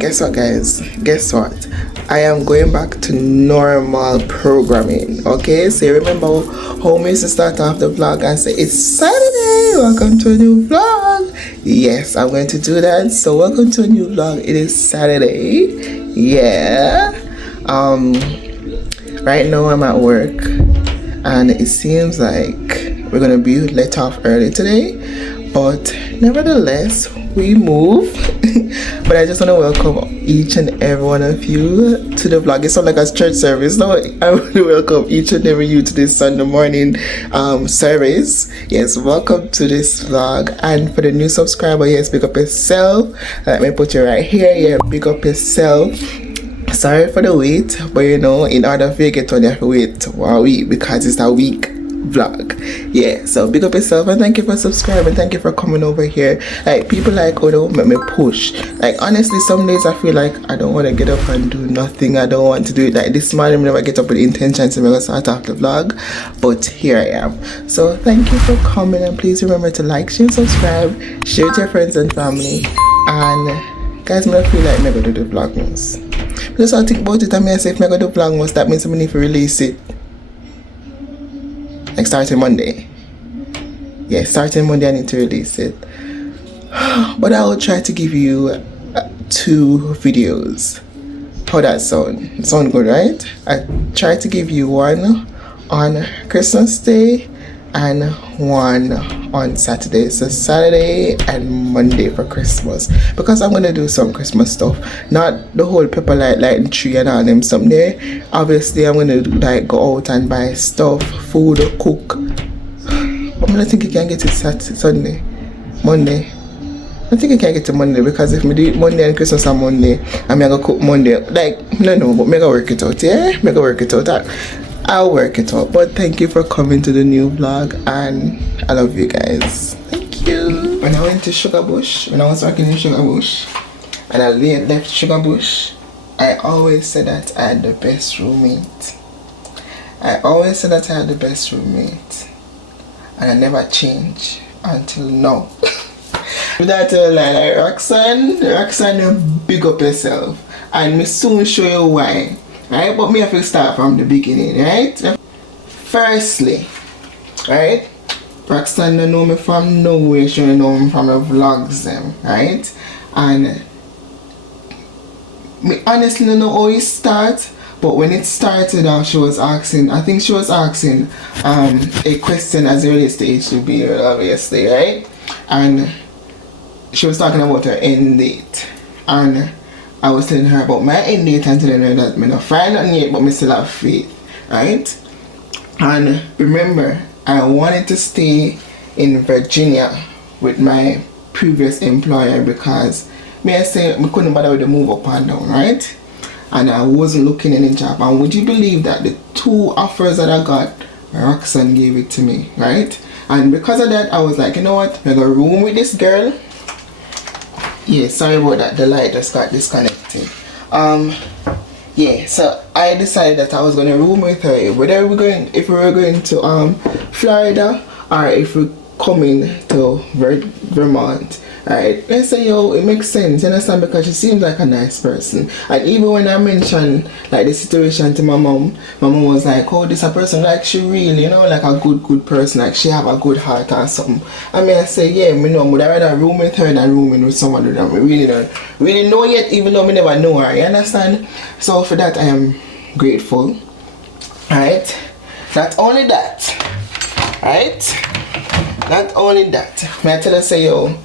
guess what, guys? Guess what? I am going back to normal programming. Okay, so you remember how we used to start off the vlog and say it's Saturday, welcome to a new vlog. Yes, I'm going to do that. So welcome to a new vlog. It is Saturday. Yeah. Right now I'm at work and it seems like we're gonna be let off early today, but nevertheless we move. But I just want to welcome each and every one of you to the vlog. It's not like a church service. No, I want to welcome each and every you to this Sunday morning service. Yes, welcome to this vlog. And for the new subscriber, yes, pick up yourself. Let me put you right here. Yeah, pick up yourself. Sorry for the wait, but you know, in order for you to get on, you have to wait 1 week because it's a week vlog. Yeah, so big up yourself and thank you for subscribing. Thank you for coming over here. Like, people like, oh, don't make me push. Like, honestly, some days I feel like I don't want to get up and do nothing. I don't want to do it. Like this morning whenever I get up with the intention to start off the vlog, but here I am. So thank you for coming, and please remember to like, share, subscribe, share with your friends and family. And guys, I feel like I'm going to do the vlogmas. Just I think about it, and I say if I'm going to do vlogmas, that means I need to release it like starting Monday. Yeah, starting Monday I need to release it. But I will try to give you 2 videos. How that sound? Sound good, right? I try to give you one on Christmas Day and one on Saturday. So Saturday and Monday for Christmas, because I'm gonna do some Christmas stuff, not the whole pepper lighting tree and all them stuff there. Obviously I'm gonna do, like, go out and buy stuff, food, cook. I'm gonna think you can get it Sunday, Monday. I think I can get it Monday, because if I do it Monday and Christmas on Monday, I'm gonna cook Monday. Like, no, but I'm gonna work it out. Yeah, I'm gonna work it out. I'll work it out. But thank you for coming to the new vlog, and I love you guys. Thank you. When I went to Sugar Bush, when I was working in Sugar Bush and I left Sugar Bush, I always said that I had the best roommate. And I never changed until now. Without like Roxanne, big up yourself, and me soon show you why. Right, but me have to start from the beginning, right? Firstly, right, Roxanne don't know me from nowhere, she don't know me from the vlogs them, right? And me honestly don't know how it start, but when it started out, she was asking a question as it relates to HUB, obviously, right? And she was talking about her end date, and I was telling her about my end date and telling her that I don't find nothing yet, but I still have faith, right? And remember, I wanted to stay in Virginia with my previous employer because I couldn't bother with the move up and down, right? And I wasn't looking any job. And would you believe that the 2 offers that I got, Roxanne gave it to me, right? And because of that, I was like, you know what, I'm gonna room with this girl. Yeah, sorry about that, the light just got disconnected. Yeah, so I decided that I was gonna room with her, if we were going to Florida, or if we're coming to Vermont. Alright, let's say, yo, it makes sense, you understand, because she seems like a nice person. And even when I mentioned like the situation to my mom was like, oh, this a person like she really, you know, like a good person, like she have a good heart or something. I mean, I say, yeah, me know, but I rather room with her than rooming with someone who don't really know yet, even though me never know her, you understand? So for that I am grateful. Alright, not only that, may I tell her, say, yo,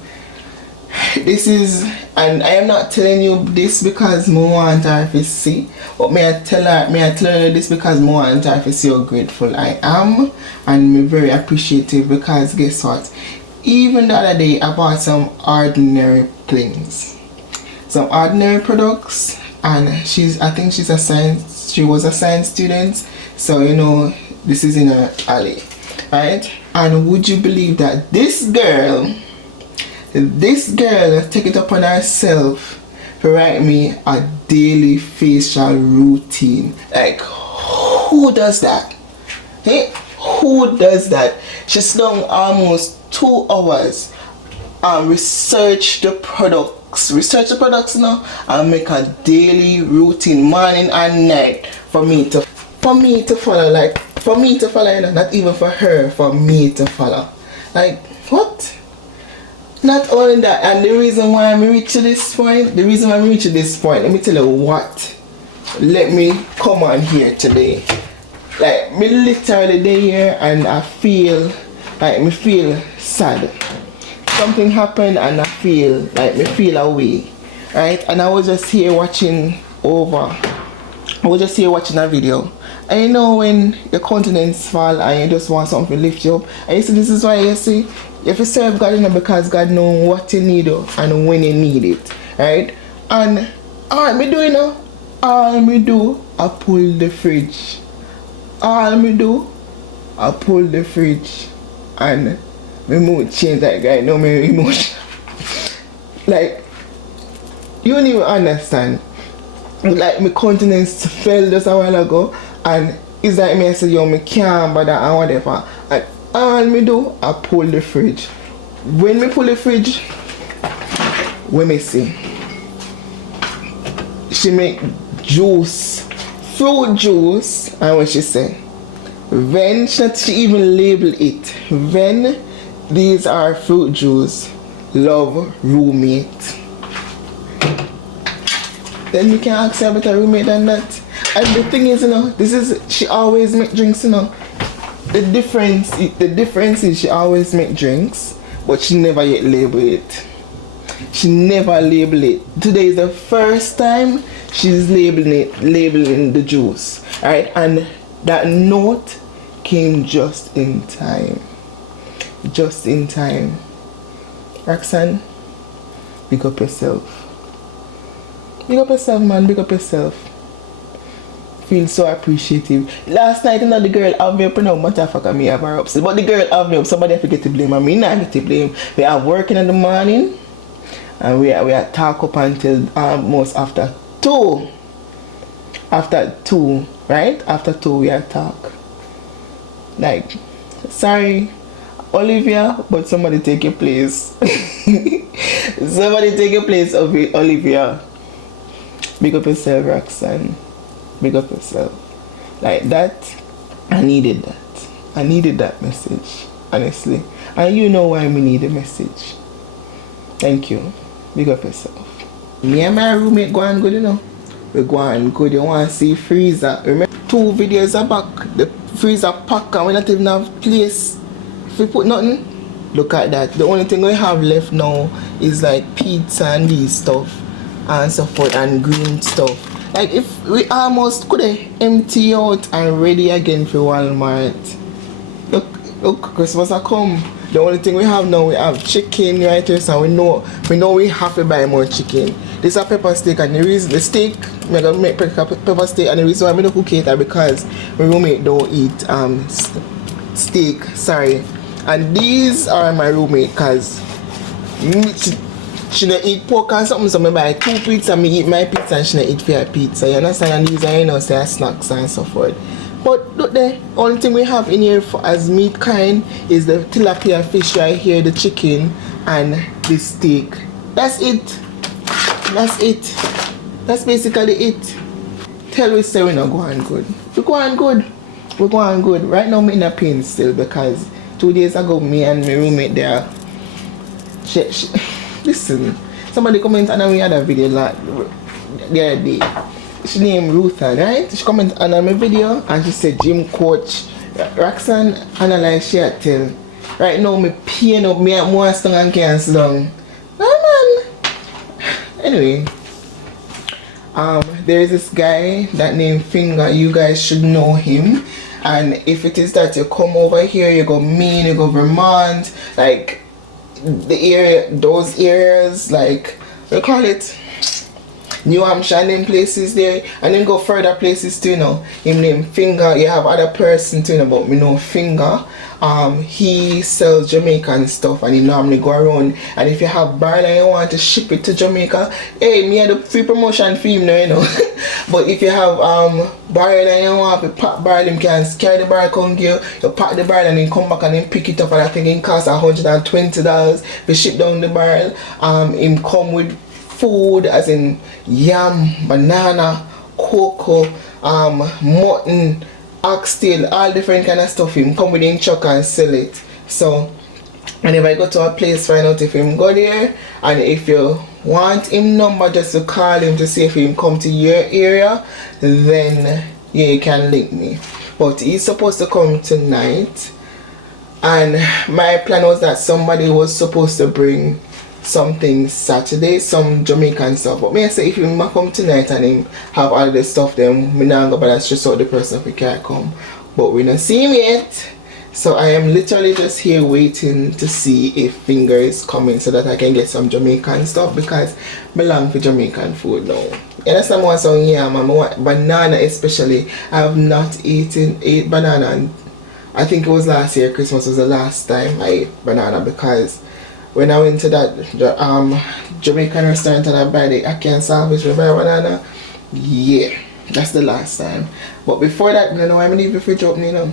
this is, and I am not telling you this because I want her to see, but may I tell her this because I want her to see how grateful I am, and I'm very appreciative, because guess what, even the other day I bought some ordinary things, some ordinary products, and I think she was a science student, so you know, this is in her alley, right? And would you believe that this girl take it upon herself to write me a daily facial routine? Like, who does that? Hey, who does that? She's done almost 2 hours research the product products, research the products now, and make a daily routine, morning and night, for me to follow, like for me to follow, you know, not even for her, for me to follow. Like what? Not only that, and the reason why I'm reaching this point, let me tell you what. Let me come on here today. Like me literally there here and I feel like me feel sad. Something happened and I feel like me feel away. Right? And I was just here watching a video. And you know when your countenance fall and you just want something to lift you up. And you see, this is why you see, you have to serve God, you know, because God knows what you need and when you need it. Right? And all me do, you know, all me do, I pull the fridge. All me do, I pull the fridge. And my mood change, like guy know my emotion. Like, you don't even understand. Like my countenance fell just a while ago. And it's like me, I say, yo, me can't bother and whatever. And all me do, I pull the fridge. When me pull the fridge, when me see, she make juice, fruit juice, and what she say, when she even label it, when these are fruit juice, love roommate. Then you can ask her about a roommate than that. And the thing is, you know, she always make drinks, you know. The difference is she always make drinks, but she never yet label it. She never label it. Today is the first time she's labeling the juice. Alright, and that note came just in time. Just in time. Roxanne, big up yourself. Big up yourself, man, big up yourself. Feel so appreciative. Last night, you know, the girl have me up, you know, motherfucker, me have her upset. But the girl have me up, somebody have to get to blame, and me not get to blame. We are working in the morning, and we are talk up until almost after 2. After 2, right? After 2 we are talk. Like, sorry, Olivia, but somebody take your place. Somebody take your place of Olivia. Big up yourself, Roxanne. Big up yourself. Like that, I needed that. I needed that message, honestly. And you know why we need a message. Thank you. Big up yourself. Me and my roommate go on good, you know. We go on good. You want to see freezer. Remember 2 videos are back. The freezer pack and we not even have place. If we put nothing, look at that. The only thing we have left now is like pizza and these stuff and so forth and green stuff. Like if we almost could empty out and ready again for Walmart. Look, Christmas a come. The only thing we have now, we have chicken right here, so we know we have to buy more chicken. This is a pepper steak, and the reason the steak, we're gonna make pepper steak, and the reason why we don't cook it is because my roommate don't eat steak, sorry. And these are my roommate, cause she don't eat pork or something, so I buy 2 pizza, me eat my pizza and she don't eat for her pizza, you understand? And these are, you know, say snacks and so forth. But look there, only thing we have in here for as meat kind is the tilapia fish right here, the chicken and the steak. That's it. That's it. That's basically it. Tell we say we're not going good. We're going good. We're going good. Right now I'm in a pain still because 2 days ago me and my roommate there, listen, somebody commented on my other video like the other day. She named Rutha, right? She commented on my video and she said gym coach Roxanne analyze she had tell. Right now me pain up, me at more strong and can't sit down. No man. Anyway. There is this guy that named Finger. You guys should know him. And if it is that you come over here, you go Maine, you go Vermont, like the area, those areas, like we call it New Hampshire and them places there, and then go further places too, you know. Him name Finger. You have other person too, you know, but me know Finger. He sells Jamaican stuff and he normally go around, and if you have barley and you want to ship it to Jamaica, hey, me had the free promotion for him now, you know. But if you have barley and you want to pack barley, you can carry the barley come here, you pack the barley and then come back and then pick it up, and I think it costs $120 to ship down the barrel. Him come with food, as in yam, banana, cocoa, mutton, oxtail, all different kind of stuff. Him come with him truck and sell it. So whenever I go to a place, find out if him go there, and if you want him number just to call him to see if him come to your area, then yeah, you can link me. But he's supposed to come tonight, and my plan was that somebody was supposed to bring something Saturday, some Jamaican stuff. But me I say if him come tonight and him have all the stuff, then me not go bother stress out the person if he can't come. But we not see him yet. So I am literally just here waiting to see if Finger is coming so that I can get some Jamaican stuff, because I long for Jamaican food now. You understand what I'm saying? Yeah, man, I want banana especially. I have not ate banana, and I think it was last year, Christmas was the last time I ate banana, because when I went to that Jamaican restaurant and I buy the Ackee sandwich with my banana, yeah, that's the last time. But before that, you know, I'm leaving the fridge open, you know.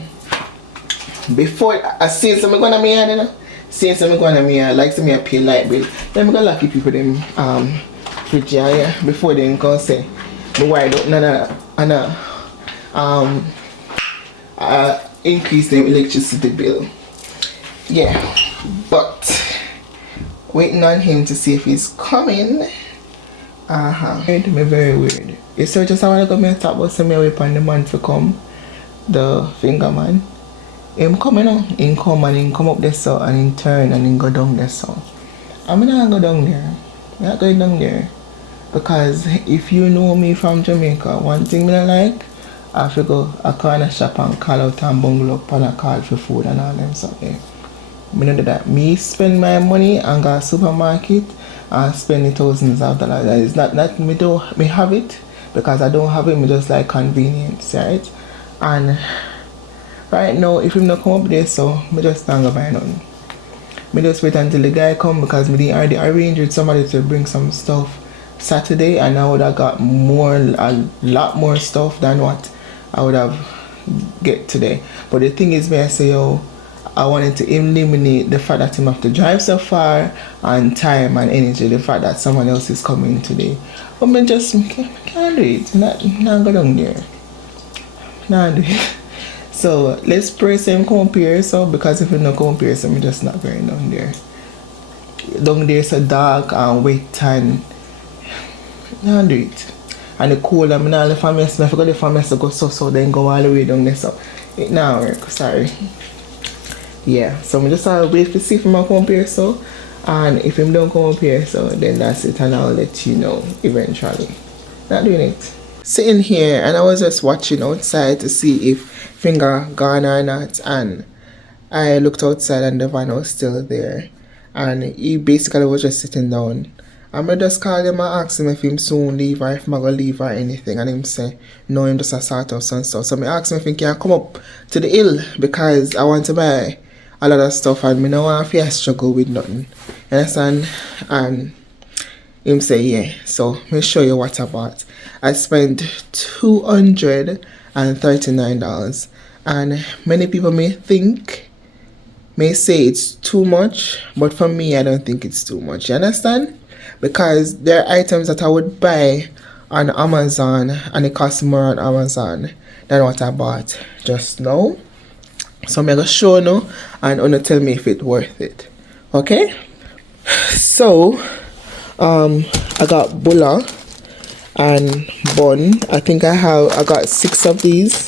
Before I see something going on me, you know, seeing something going on me, I like to me pay light bill. Then I'm gonna lucky people them fridge yeah, before they can say me why don't increase the electricity bill. Yeah, but waiting on him to see if he's coming. It me very weird. You so just I wanna go and talk about some wait on the man to come, the Finger man. Him coming on, him come and him come up there so, and him turn and him go down there so. I'm not go down there. I'm not going down there. Because if you know me from Jamaica, one thing I like, I have to go a corner shop and call out and bungle up and I call for food and all them stuff there. I don't do that. Me spend my money and go to supermarket and spend the thousands of dollars. That is not me have it, because I don't have it, me just like convenience, right? And right now, if him not come up there, so me just don't go buy nothing. Me just wait until the guy come, because me already arranged with somebody to bring some stuff Saturday, and I would have got a lot more stuff than what I would have get today. But the thing is, me I say, yo, I wanted to eliminate the fact that him have to drive so far, and time and energy, the fact that someone else is coming today. But me just can't do it. Not go down there. Not do it. So let's pray so him come up here, so, because if he not come up here, so I'm just not going down there. Down there so dark and wet and not do it. And the cold, I mean all the family, I forgot the family to go so then go all the way down there, so it now work, sorry. Yeah, so I'm just wait to see if him come up here, so, and if him don't come up here, so then that's it, and I'll let you know eventually. Not doing it. Sitting here and I was just watching outside to see if Finger gone or not, and I looked outside and the van was still there, and he basically was just sitting down. And I just called him and asked him if him soon leave or if I'm going to leave or anything, and him say no, him just a sort of some stuff. So I asked him if he can come up to the hill, because I want to buy a lot of stuff and I don't want to struggle with nothing. You understand? And him say yeah. So let me show you what I bought. I spent $239, and many people may say it's too much, but for me I don't think it's too much. You understand? Because there are items that I would buy on Amazon and it costs more on Amazon than what I bought just now. So I'm gonna show you and gonna tell me if it's worth it. Okay? So I got bulla and bun. I think I got 6 of these.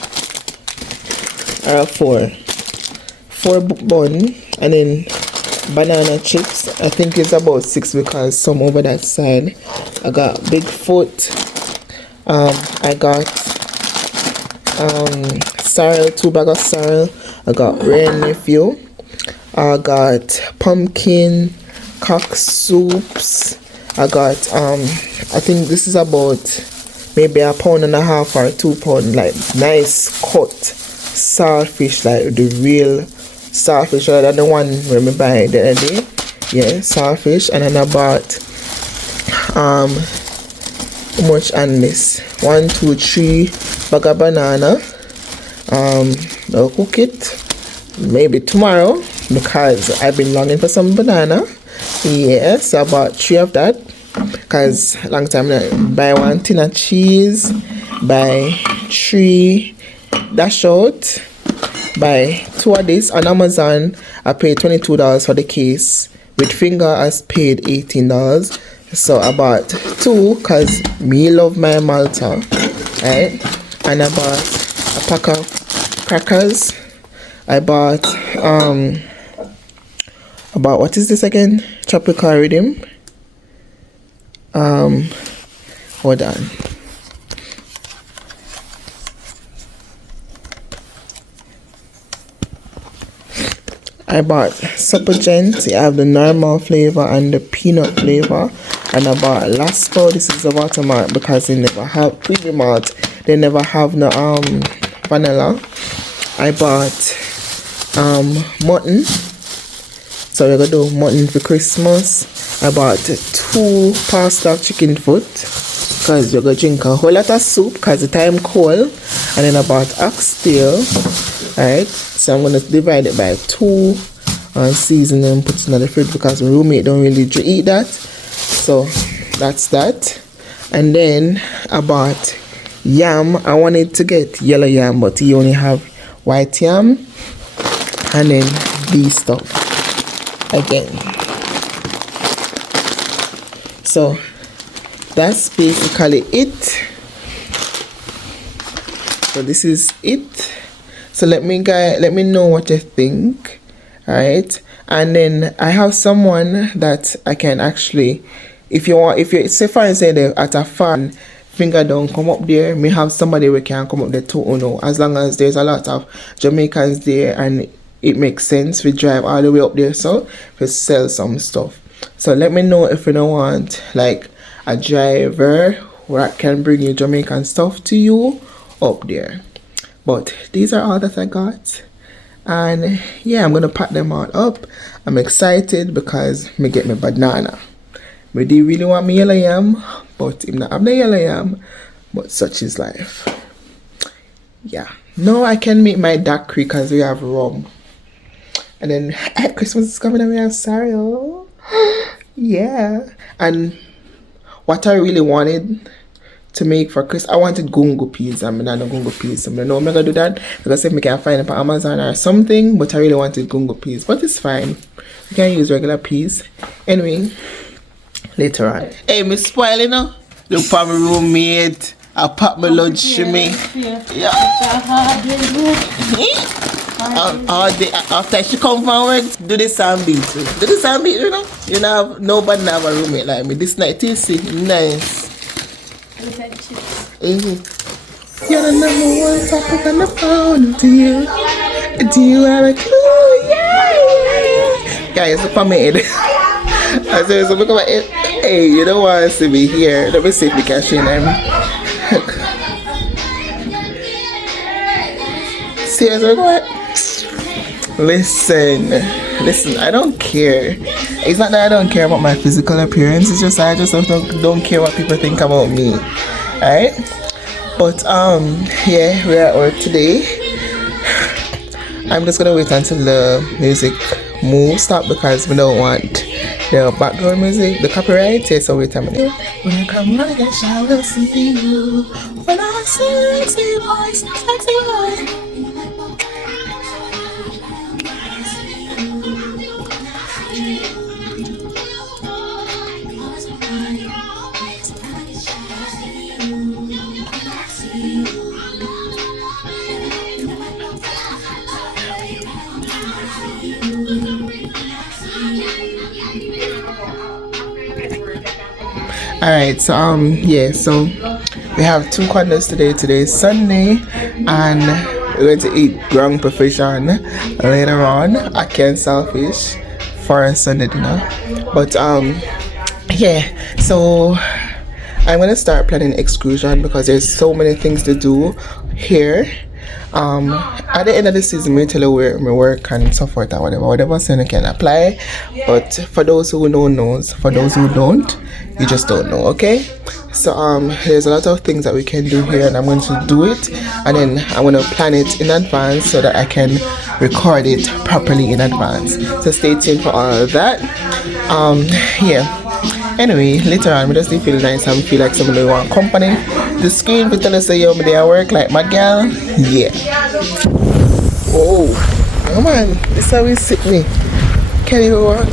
Four bun, and then banana chips. I think it's about 6 because some over that side. I got Bigfoot. I got sorrel, 2 bags of sorrel. I got Red Nephew. I got pumpkin, cock soups. I got I think this is about maybe 1.5 pounds or 2 pounds, like nice cut saltfish, like the real saltfish rather than the one where we buy the other day. Yeah, saltfish. And then I bought how much on this? 1, 2, 3 bag of banana. I'll cook it maybe tomorrow because I've been longing for some banana. Yes, I bought 3 of that. because long time now, buy 1 tin of cheese, buy 3 dash out, buy 2 of this on Amazon. I paid $22 for the case. With finger I paid $18. So I bought 2 because me love my Malta, right? And I bought a pack of crackers. I bought what is this again? Tropical rhythm. Hold on. I bought Suppagent. You have the normal flavor and the peanut flavor. And I bought Lasco. This is the watermark because they never have premium malt. They never have no vanilla. I bought mutton. So we're gonna do mutton for Christmas. I bought 2 pasta chicken foot because we're gonna drink a whole lot of soup because the time cold. And then I bought oxtail. Alright, so I'm gonna divide it by 2 and season and put it in the fridge because my roommate don't really eat that. So that's that. And then I bought yam. I wanted to get yellow yam, but he only have white yam. And then these stuff again. So that's basically it. So this is it. So let me know what you think. Alright. And then I have someone that I can actually, if you say for instance they're at a farm, finger don't come up there, me have somebody we can come up there too, you know, as long as there's a lot of Jamaicans there and it makes sense we drive all the way up there so we sell some stuff. So let me know if you don't want like a driver where I can bring you Jamaican stuff to you up there. But these are all that I got. And yeah, I'm gonna pack them all up. I'm excited because me get my banana. Me do really want me yellow yam, but I'm not have the yellow yam. But such is life. Yeah. No, I can make my daiquiri because we have rum. And then Christmas is coming and we have cereal. Yeah. And what I really wanted to make for Christmas, I wanted gungo peas. I mean, I know gungo peas. So I know I'm not gonna do that because if I can find it on Amazon or something, but I really wanted gungo peas. But it's fine. You can use regular peas. Anyway, later on. Hey, me spoiling now. Look for my roommate. I pack my lunch to me. Yeah. All day after she come from work, do the sand beat. Do the sand beat, you know? You know, nobody have a roommate like me. This night tasty, nice. You're the number 1 topic on the phone. Do you have a clue? Yeah. Guys, look at my head. I said, so look at my head. Hey, you don't want to see me here. Let me see if we can show them. Seriously, what? Listen, I don't care. It's not that I don't care about my physical appearance, it's just I just don't care what people think about me. Alright? But yeah, we're at work today. I'm just gonna wait until the music stop because we don't want the background music, the copyright. Yeah, so wait a minute. When I come running again, I will see you. When I see voice, sexy voice. Alright, so yeah, so we have 2 condos today. Today is Sunday and we're going to eat ground profession later on. I can't selfish for a Sunday dinner. But yeah, so I'm gonna start planning excursion because there's so many things to do here. At the end of the season, we tell you where my work and so forth or whatever so you can apply. But for those who know knows, for those who don't, you just don't know, okay? So there's a lot of things that we can do here and I'm going to do it and then I'm going to plan it in advance so that I can record it properly in advance. So stay tuned for all of that. Yeah. Anyway, later on, I just did feel nice and feel like somebody want company. The screen will tell us say, yo, me there work like my girl. Yeah. Oh, come on. This is how we sit me. Can you walk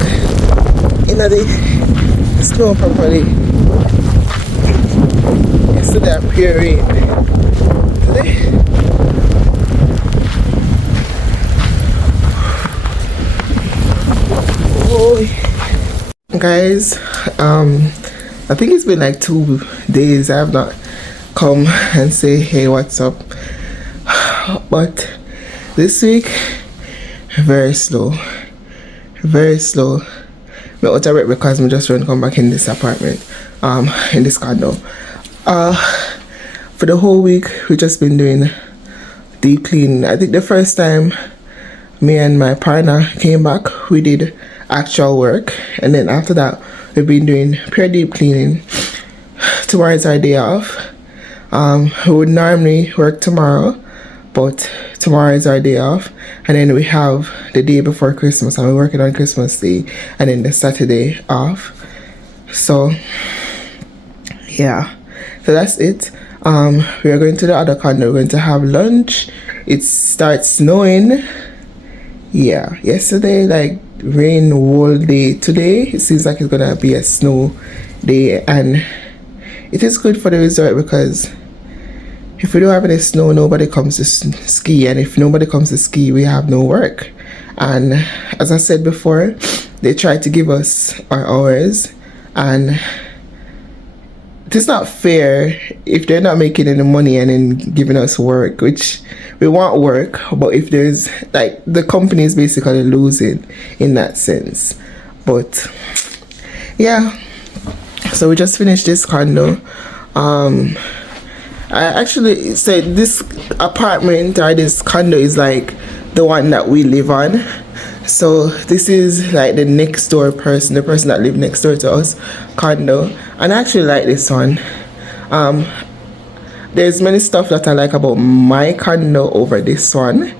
in the snow properly? Yesterday, I'm pure rain. Today, guys, I think it's been like 2 days I have not come and say hey, what's up, but this week very slow. Me out of it because me just run come back in this apartment, in this condo. For the whole week we just been doing deep cleaning. I think the first time me and my partner came back, we did actual work, and then after that we've been doing pure deep cleaning. Tomorrow's our day off. We would normally work tomorrow, but tomorrow is our day off, and then we have the day before Christmas, and we're working on Christmas Day, and then the Saturday off. So yeah, so that's it. We are going to the other condo. We're going to have lunch. It starts snowing. Yeah, yesterday like rain all day. Today it seems like it's gonna be a snow day, and it is good for the resort because if we don't have any snow, nobody comes to ski, and if nobody comes to ski, we have no work. And as I said before, they try to give us our hours, and it's not fair if they're not making any money and then giving us work, which we want work, but if there's like the company is basically losing in that sense. But yeah, so we just finished this condo. I actually said this apartment or this condo is like the one that we live on. So this is like the next door person, the person that lived next door to us condo, and I actually like this one. There's many stuff that I like about my condo over this one,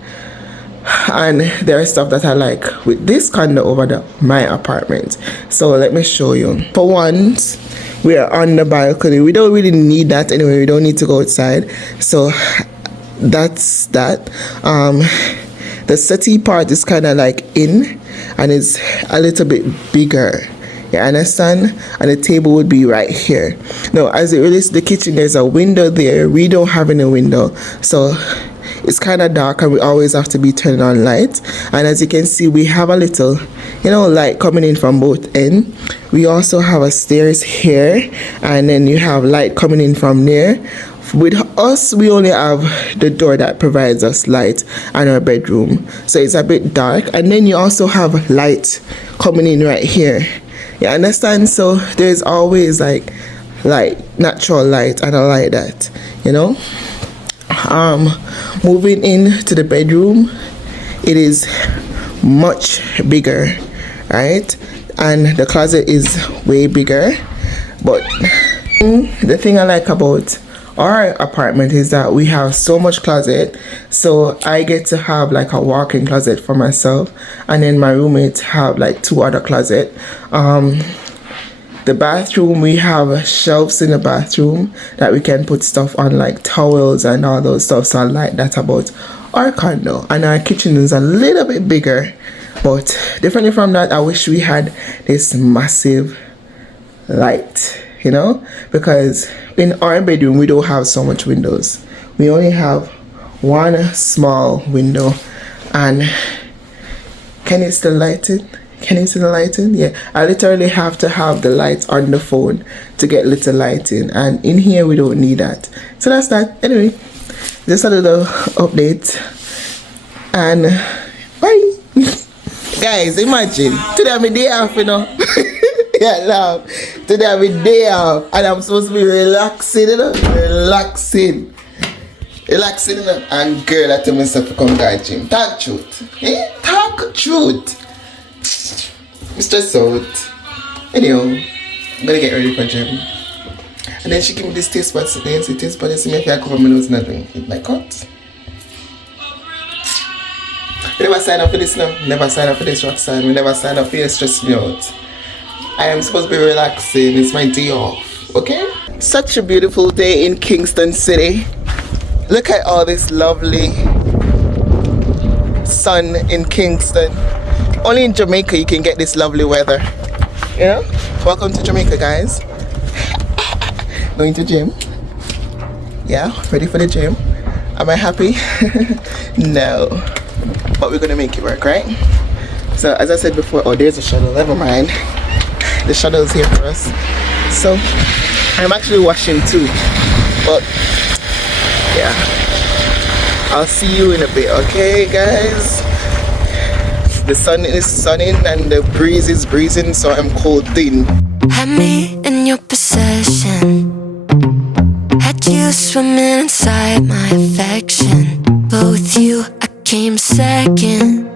and there is stuff that I like with this condo over my apartment. So let me show you. For once, we are on the balcony. We don't really need that anyway. We don't need to go outside. So that's that. The settee part is kind of like in, and it's a little bit bigger. You understand? And the table would be right here. Now, as it relates to the kitchen, there's a window there. We don't have any window, so it's kind of dark, and we always have to be turning on lights. And as you can see, we have a little, light coming in from both ends. We also have a stairs here, and then you have light coming in from there. With us, we only have the door that provides us light and our bedroom, so it's a bit dark. And then you also have light coming in right here. You understand? So there's always like natural light, and I like that. Moving into the bedroom, it is much bigger, right? And the closet is way bigger. But the thing I like about our apartment is that we have so much closet, so I get to have like a walk-in closet for myself, and then my roommates have like 2 other closet. The bathroom, we have shelves in the bathroom that we can put stuff on, like towels and all those stuff. So I like that about our condo. And our kitchen is a little bit bigger, but differently from that, I wish we had this massive light, because in our bedroom we don't have so much windows. We only have one small window. And can you still light it? Can you see the lighting? Yeah, I literally have to have the lights on the phone to get little lighting, and in here we don't need that. So that's that. Anyway, just a little update, and bye. Guys, imagine today I'm a day off, Yeah, love. Today I'm a day off, and I'm supposed to be relaxing, relaxing, and girl, I tell myself to come to the gym. Talk truth, talk truth. Mr. Salt. Anyhow, I'm gonna get ready for gym. And then she give me this taste buds today, and say taste buds, see me if I cover my nose and nothing. It's my cut. You never sign up for this now. Never sign up for this rock sign. We never sign up for this, stress me out. I am supposed to be relaxing. It's my day off. Okay? Such a beautiful day in Kingston City. Look at all this lovely sun in Kingston. Only in Jamaica you can get this lovely weather. You know? Welcome to Jamaica, guys. Going to gym. Yeah, ready for the gym. Am I happy? No. But we're gonna make it work, right? So as I said before, oh, there's a shuttle, never mind. The shuttle is here for us. So I'm actually washing too, but yeah, I'll see you in a bit, okay guys? The sun is sunning and the breeze is breezing, so I'm cold in. Had me in your possession, had you swimming inside my affection, but with you I came second,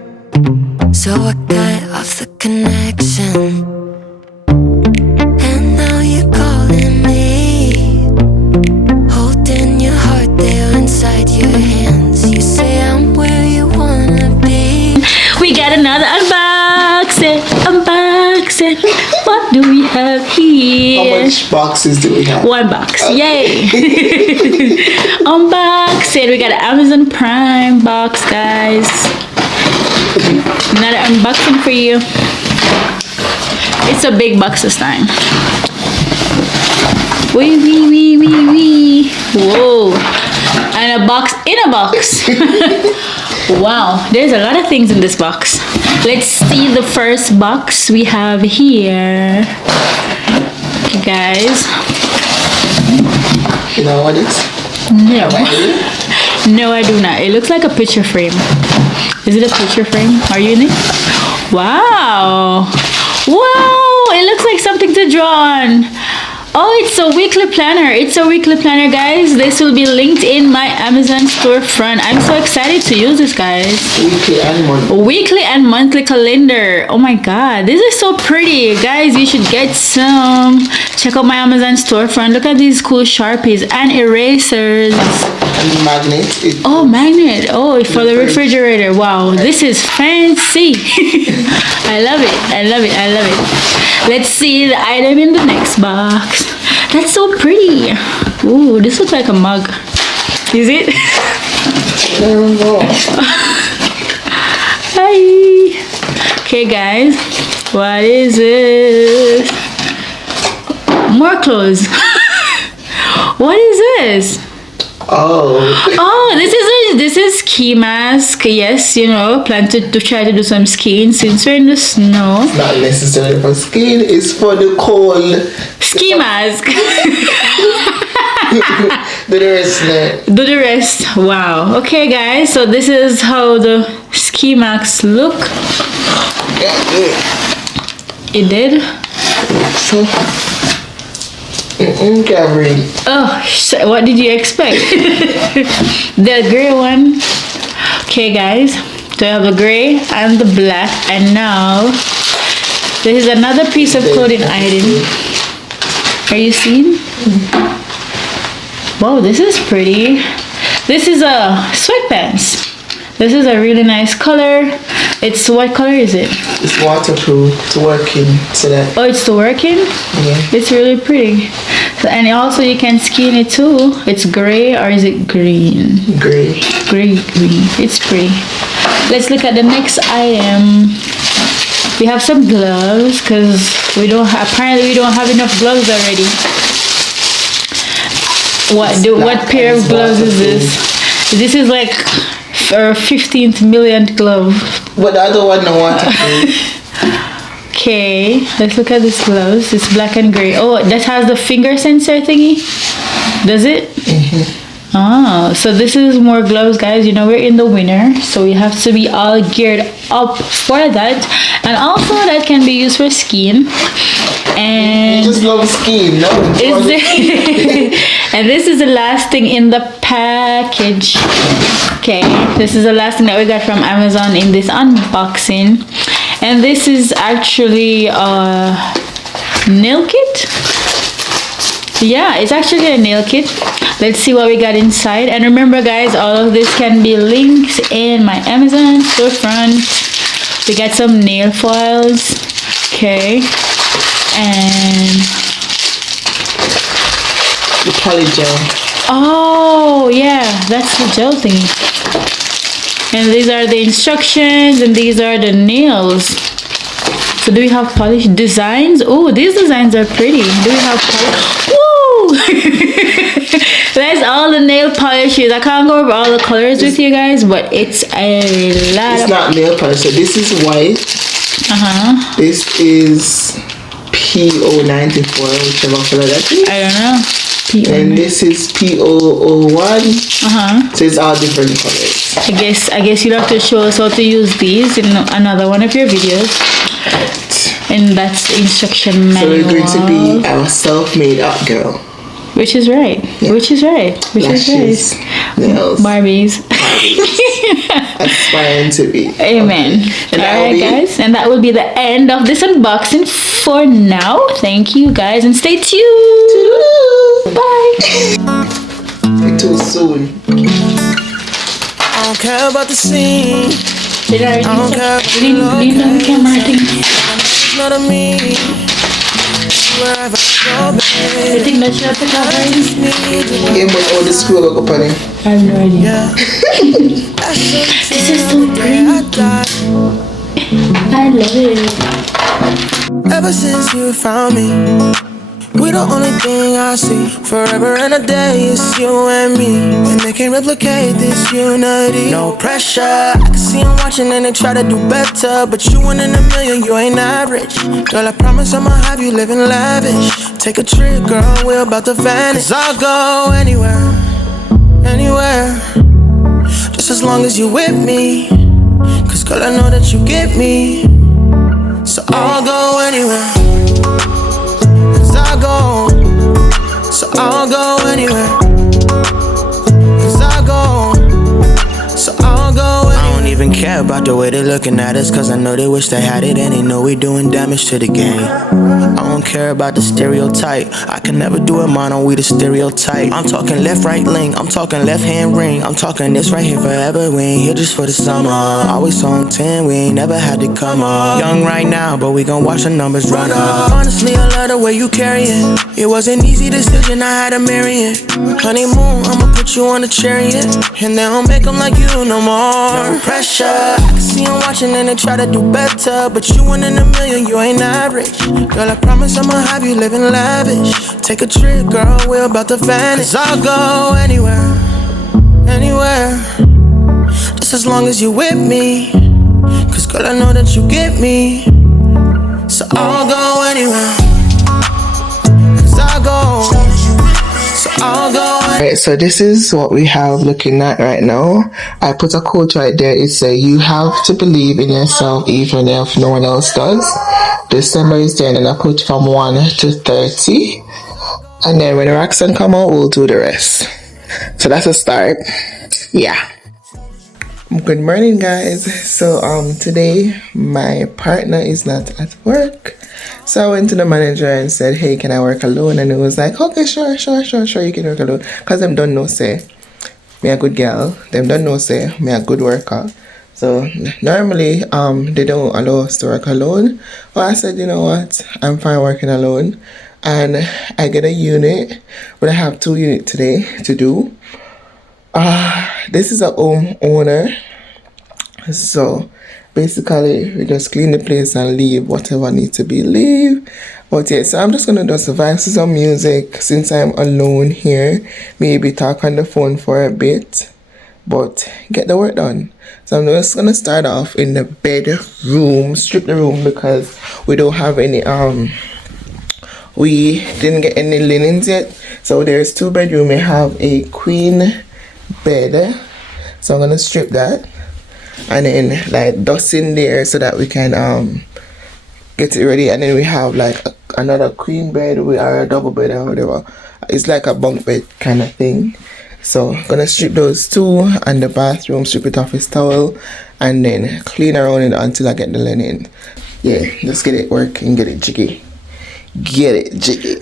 so I cut off the connection. And now you're calling me, holding your heart there inside your hands. You say I'm where you wanna be. We got another unboxing. What do we have here? How much boxes do we have? One box. Okay. Yay. Unboxing. We got an Amazon Prime box, guys. Another unboxing for you. It's a big box this time. Wee. Whoa. And a box in a box. Wow, there's a lot of things in this box. Let's see the first box we have here. Okay, guys. You know what it's? No. No, I do not. It looks like a picture frame. Is it a picture frame? Are you in it? Wow. Wow, it looks like something to draw on. Oh, it's a weekly planner. It's a weekly planner, guys. This will be linked in my Amazon storefront. I'm so excited to use this, guys. Weekly and monthly. Weekly and monthly calendar. Oh my god, this is so pretty, guys. You should get some. Check out my Amazon storefront. Look at these cool Sharpies and erasers. And magnet. Oh, magnet. Oh, for the refrigerator. Wow, this is fancy. I love it. I love it. I love it. Let's see the item in the next box. That's so pretty. Ooh, this looks like a mug. Is it? I don't know. Hi. Okay, guys. What is this? More clothes. What is this? Oh, this is ski mask. Yes, you know, plan to try to do some skiing since we're in the snow. it's not necessary for skiing, it's for the cold. Ski mask. Do the rest now. Do the rest. Wow. Okay, guys. So this is how the ski masks look. Yeah, good. It did. So, Gabriel. Oh, what did you expect? The gray one. Okay, guys. So I have the gray and the black, and now there is another piece of clothing item. Are you seeing? Wow, this is pretty. This is a sweatpants. This is a really nice color. It's, what color is it? It's waterproof. It's working. So that. Oh, it's still working? Yeah. It's really pretty. So, and also you can ski in it too. It's gray, or is it green? Gray. Green. It's pretty. Let's look at the next item. We have some gloves because apparently we don't have enough gloves already. What pair of gloves is this? This is like our 15th millionth glove. But the other one, no waterproof. Okay, let's look at this gloves. It's black and gray. Oh, that has the finger sensor thingy. Does it? Oh, so this is more gloves, guys. You know, we're in the winter, so we have to be all geared up for that. And also that can be used for skiing. And You just love skiing, no? and this is the last thing in the package. Okay, this is the last thing that we got from Amazon in this unboxing. And this is actually a nail kit. Yeah, it's actually a nail kit. Let's see what we got inside. And remember, guys, all of this can be linked in my Amazon storefront. We got some nail files. Okay. And the poly gel. oh yeah, that's the gel thingy. And these are the instructions, and these are the nails. So do we have polish designs? Oh, these designs are pretty. Do we have polish? Woo! That's all the nail polishes. I can't go over all the colors with you guys, but it's a lot. It's not nail polish. So this is white. This is PO94, whichever color that is. I don't know. And this is PO01. So it's all different colors. I guess you'll have to show us how to use these in another one of your videos. And that's the instruction manual. So we're going to be our self-made up girl. Which is right. Yeah. Which is right. Lashes, nails, Barbies. Aspiring to be. Amen. And alright, guys. And that will be the end of this unboxing for now. Thank you, guys, and stay tuned. Bye. Too soon. I don't care about the scene. I don't care about the location. It's not a me. Wherever I go, babe. You think that's not the cover? Yeah, but all the screw up on it. I have no idea. This is so pretty. I love it. Ever since you found me, we the only thing I see. Forever and a day, it's you and me. And they can't replicate this unity. No pressure. I can see them watching and they try to do better. But you 1 in a million, you ain't average. Girl, I promise I'ma have you living lavish. Take a trip, girl, we're about to vanish. 'Cause I'll go anywhere, anywhere, just as long as you with me. 'Cause girl, I know that you get me. So I'll go anywhere. I'll go anywhere. 'Cause I'll go. So I'll go anywhere. I don't even care about the way they're looking at us. 'Cause I know they wish they had it and they know we doing damage to the game. I don't care about the stereotype. I can never do it mono, we the stereotype. I'm talking left, right link. I'm talking left hand ring. I'm talking this right here forever. We ain't here just for the summer. Always on 10, we ain't never had to come up. Young right now, but we gon' watch the numbers run up. Honestly, I love the way you carry it. It was an easy decision, I had to marry it. Honeymoon, I'ma put you on a chariot. And they don't make them like you no more. No pressure. I can see them watching and they try to do better. But you 1 in a million, you ain't average. Girl, I promise I'ma have you living lavish. Take a trip, girl, we're about to vanish. 'Cause I'll go anywhere, anywhere, just as long as you with me. 'Cause girl, I know that you get me. So I'll go anywhere. 'Cause I'll go. So I'll go. Alright, so this is what we have looking at right now. I put a quote right there. It says, "You have to believe in yourself even if no one else does." December is there, and I put from 1 to 30. And then when the accent come out, we'll do the rest. So that's a start. Yeah. Good morning, guys. So today my partner is not at work. So I went to the manager and said, "Hey, can I work alone?" And he was like, "Okay, sure, you can work alone." Cause them don't know say me a good girl. Them don't know say me a good worker. So normally they don't allow us to work alone. But I said, you know what? I'm fine working alone. And I get a unit, but I have 2 units today to do. This is a home owner. So basically we just clean the place and leave whatever needs to be leave. But yeah, so I'm just gonna just vibe to some music since I'm alone here. Maybe talk on the phone for a bit, but get the work done. So I'm just gonna start off in the bedroom, strip the room because we don't have any we didn't get any linens yet. So there's 2 bedrooms. We have a queen bed, so I'm gonna strip that and then like dust in there so that we can get it ready. And then we have like another queen bed or a double bed or whatever. It's like a bunk bed kind of thing. So I'm gonna strip those 2 and the bathroom, strip it off his towel and then clean around it until I get the linen. Yeah, just get it working, get it jiggy.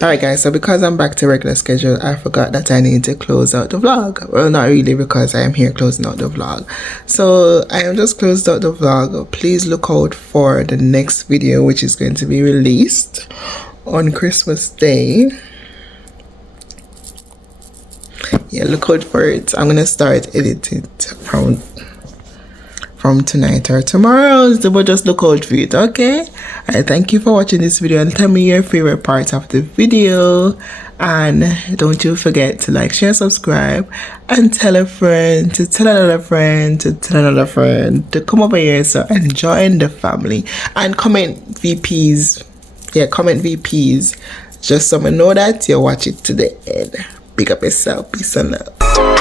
Alright guys, so because I'm back to regular schedule, I forgot that I need to close out the vlog. Well, not really, because I am here closing out the vlog. So I am just closed out the vlog. Please look out for the next video, which is going to be released on Christmas Day. Yeah, look out for it. I'm gonna start editing from tonight or tomorrow, but just look out for it, okay? Alright, thank you for watching this video, and tell me your favorite part of the video, and don't you forget to like, share, subscribe, and tell a friend to tell another friend to tell another friend to come over here and join the family, and comment VPs. Yeah, comment VPs just so I know that you watch it to the end. Pick up yourself. Peace and love.